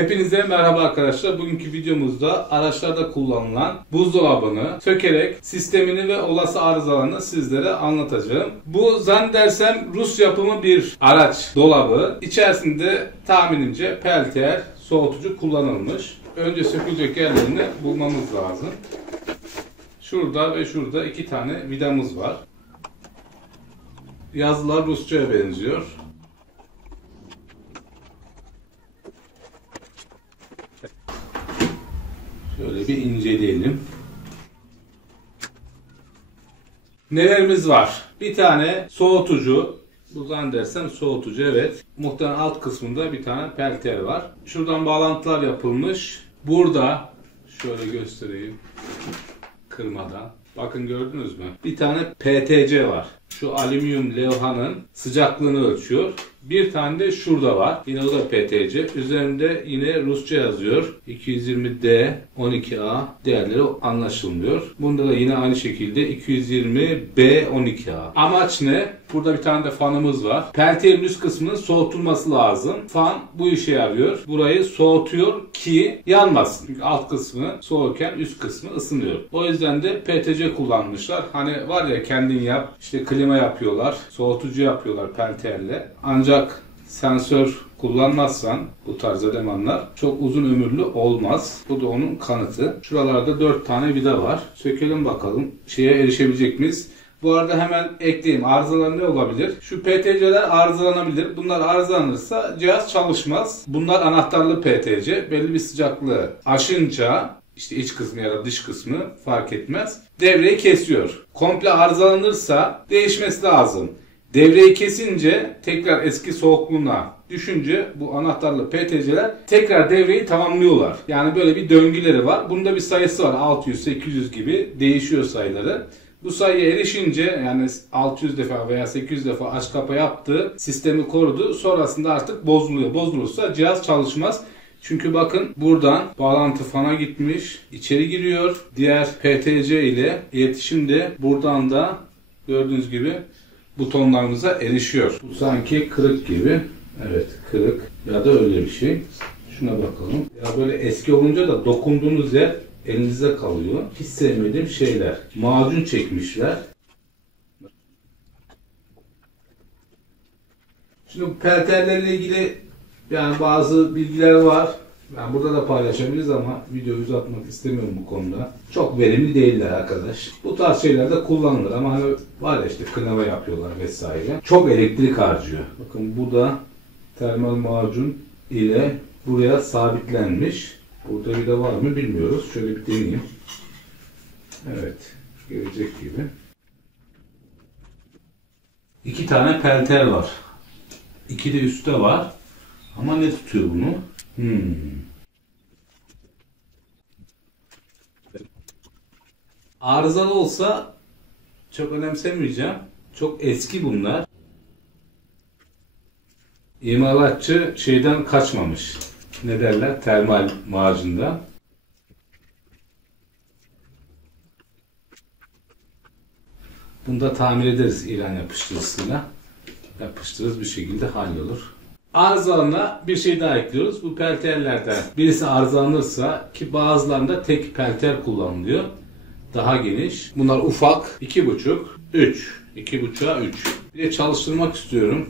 Hepinize merhaba arkadaşlar. Bugünkü videomuzda araçlarda kullanılan buzdolabını sökerek sistemini ve olası arızalarını sizlere anlatacağım. Bu zannedersem Rus yapımı bir araç dolabı. İçerisinde tahminimce peltier soğutucu kullanılmış. Önce sökülecek yerlerini bulmamız lazım. Şurada ve şurada iki tane vidamız var. Yazılar Rusça'ya benziyor. Şöyle bir inceleyelim. Nelerimiz var? Bir tane soğutucu. Bu zannedersem soğutucu, evet. Muhtemelen alt kısmında bir tane peltier var. Şuradan bağlantılar yapılmış. Burada şöyle göstereyim. Kırmadan. Bakın gördünüz mü? Bir tane PTC var. Şu alüminyum levhanın sıcaklığını ölçüyor. Bir tane de şurada var. Yine o da PTC. Üzerinde yine Rusça yazıyor. 220D 12A değerleri anlaşılmıyor. Bunda da yine aynı şekilde 220B 12A. Amaç ne? Burada bir tane de fanımız var. Peltierin üst kısmının soğutulması lazım. Fan bu işe yarıyor. Burayı soğutuyor ki yanmasın. Çünkü alt kısmı soğurken üst kısmı ısınıyor. O yüzden de PTC kullanmışlar. Hani var ya, kendin yap. İşte klima yapıyorlar. Soğutucu yapıyorlar peltierle. Ancak sensör kullanmazsan bu tarz elemanlar çok uzun ömürlü olmaz. Bu da onun kanıtı. Şuralarda 4 tane vida var. Sökelim bakalım. Şeye erişebilecek miyiz? Bu arada hemen ekleyeyim. Arızalar ne olabilir? Şu PTC'ler arızalanabilir. Bunlar arızalanırsa cihaz çalışmaz. Bunlar anahtarlı PTC. Belli bir sıcaklığı aşınca, işte iç kısmı ya da dış kısmı fark etmez, devreyi kesiyor. Komple arızalanırsa değişmesi lazım. Devreyi kesince tekrar eski soğukluğuna düşünce bu anahtarlı PTC'ler tekrar devreyi tamamlıyorlar. Yani böyle bir döngüleri var. Bunda bir sayısı var. 600, 800 gibi değişiyor sayıları. Bu sayıya erişince, yani 600 defa veya 800 defa aç kapa yaptı, sistemi korudu. Sonrasında artık bozuluyor. Bozulursa cihaz çalışmaz. Çünkü bakın buradan bağlantı fana gitmiş, içeri giriyor. Diğer PTC ile iletişim de buradan da gördüğünüz gibi butonlarımıza erişiyor. Bu sanki kırık gibi. Evet, kırık ya da öyle bir şey. Şuna bakalım. Ya böyle eski olunca da dokunduğunuz yer elinize kalıyor. Hiç sevmediğim şeyler. Macun çekmişler. Şimdi bu peltierlerle ilgili yani bazı bilgiler var. Ben burada da paylaşabiliriz ama videoyu uzatmak istemiyorum bu konuda. Çok verimli değiller arkadaş. Bu tarz şeylerde kullanılır ama hani var ya, işte kınava yapıyorlar vesaire. Çok elektrik harcıyor. Bakın bu da termal macun ile buraya sabitlenmiş. Burada bir de var mı bilmiyoruz. Şöyle bir deneyeyim. Evet. Gelecek gibi. 2 tane peltier var. 2 de üstte var. Ama ne tutuyor bunu? Arızalı olsa çok önemsemeyeceğim. Çok eski bunlar. İmalatçı şeyden kaçmamış. Ne derler? Termal macunda. Bunu da tamir ederiz ilan yapıştırıcısıyla. Yapıştırırız, bir şekilde hallolur. Arızalarına bir şey daha ekliyoruz. Bu peltierlerden birisi arızalanırsa, ki bazılarında tek peltier kullanılıyor. Daha geniş. Bunlar ufak. 2,5, 3. 2,5'a 3. Bir de çalıştırmak istiyorum.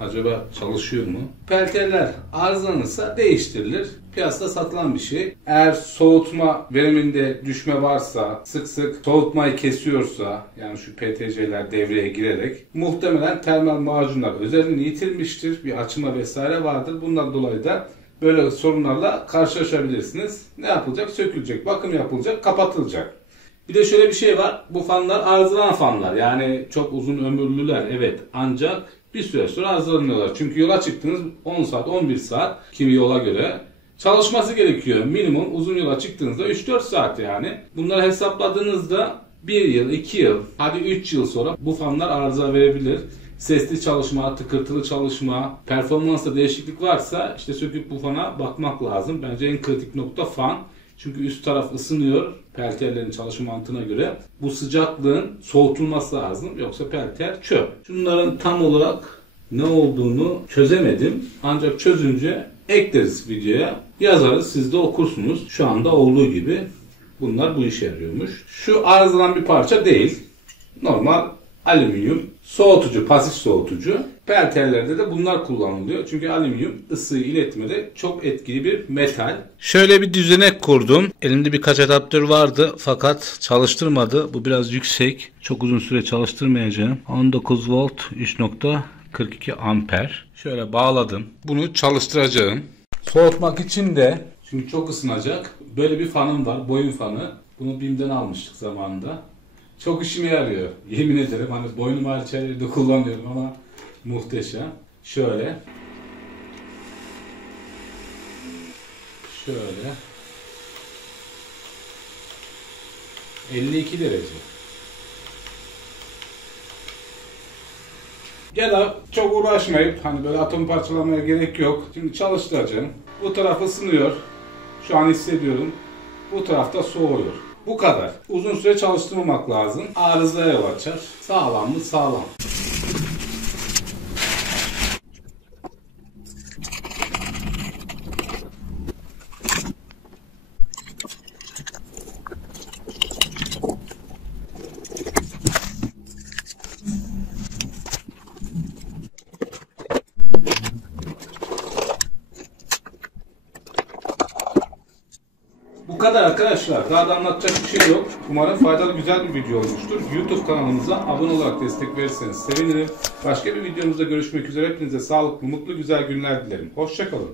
Acaba çalışıyor mu? Peltierler arızalanırsa değiştirilir. Piyasada satılan bir şey. Eğer soğutma veriminde düşme varsa, sık sık soğutmayı kesiyorsa, yani şu PTC'ler devreye girerek, muhtemelen termal macunlar özelliğini yitirmiştir. Bir açılma vesaire vardır. Bundan dolayı da böyle sorunlarla karşılaşabilirsiniz. Ne yapılacak? Sökülecek, bakım yapılacak, kapatılacak. Bir de şöyle bir şey var. Bu fanlar arızalanan fanlar. Yani çok uzun ömürlüler, evet. Ancak bir süre sonra arızalanıyorlar. Çünkü yola çıktınız 10 saat, 11 saat kimi yola göre çalışması gerekiyor. Minimum uzun yola çıktığınızda 3-4 saat yani. Bunları hesapladığınızda 1 yıl, 2 yıl, hadi 3 yıl sonra bu fanlar arıza verebilir. Sesli çalışma, tıkırtılı çalışma, performansta değişiklik varsa işte söküp bu fana bakmak lazım. Bence en kritik nokta fan. Çünkü üst taraf ısınıyor peltierlerin çalışma mantığına göre. Bu sıcaklığın soğutulması lazım. Yoksa peltier çöp. Şunların tam olarak ne olduğunu çözemedim. Ancak çözünce ekleriz videoya. Yazarız, siz de okursunuz. Şu anda olduğu gibi bunlar bu işe yarıyormuş. Şu arızalan bir parça değil. Normal alüminyum soğutucu, pasif soğutucu. Peltiyerlerde de bunlar kullanılıyor. Çünkü alüminyum ısıyı iletmede çok etkili bir metal. Şöyle bir düzenek kurdum. Elimde birkaç adaptör vardı fakat çalıştırmadı. Bu biraz yüksek. Çok uzun süre çalıştırmayacağım. 19 volt 3.42 amper. Şöyle bağladım. Bunu çalıştıracağım. Soğutmak için de, çünkü çok ısınacak, böyle bir fanım var. Boyun fanı. Bunu BİM'den almıştık zamanında. Çok işime yarıyor. Yemin ederim, hani boynum hariç her yerde kullanıyorum ama muhteşem. Şöyle. Şöyle. 52 derece. Ya da çok uğraşmayıp hani böyle atom parçalamaya gerek yok. Şimdi çalıştıracağım. Bu taraf ısınıyor. Şu an hissediyorum. Bu tarafta soğuyor. Bu kadar. Uzun süre çalıştırmamak lazım. Arızaya yol açar. Sağlam mı? Sağlam. Bu kadar arkadaşlar. Daha da anlatacak bir şey yok. Umarım faydalı, güzel bir video olmuştur. YouTube kanalımıza abone olarak destek verirseniz sevinirim. Başka bir videomuzda görüşmek üzere. Hepinize sağlıklı, mutlu, güzel günler dilerim. Hoşça kalın.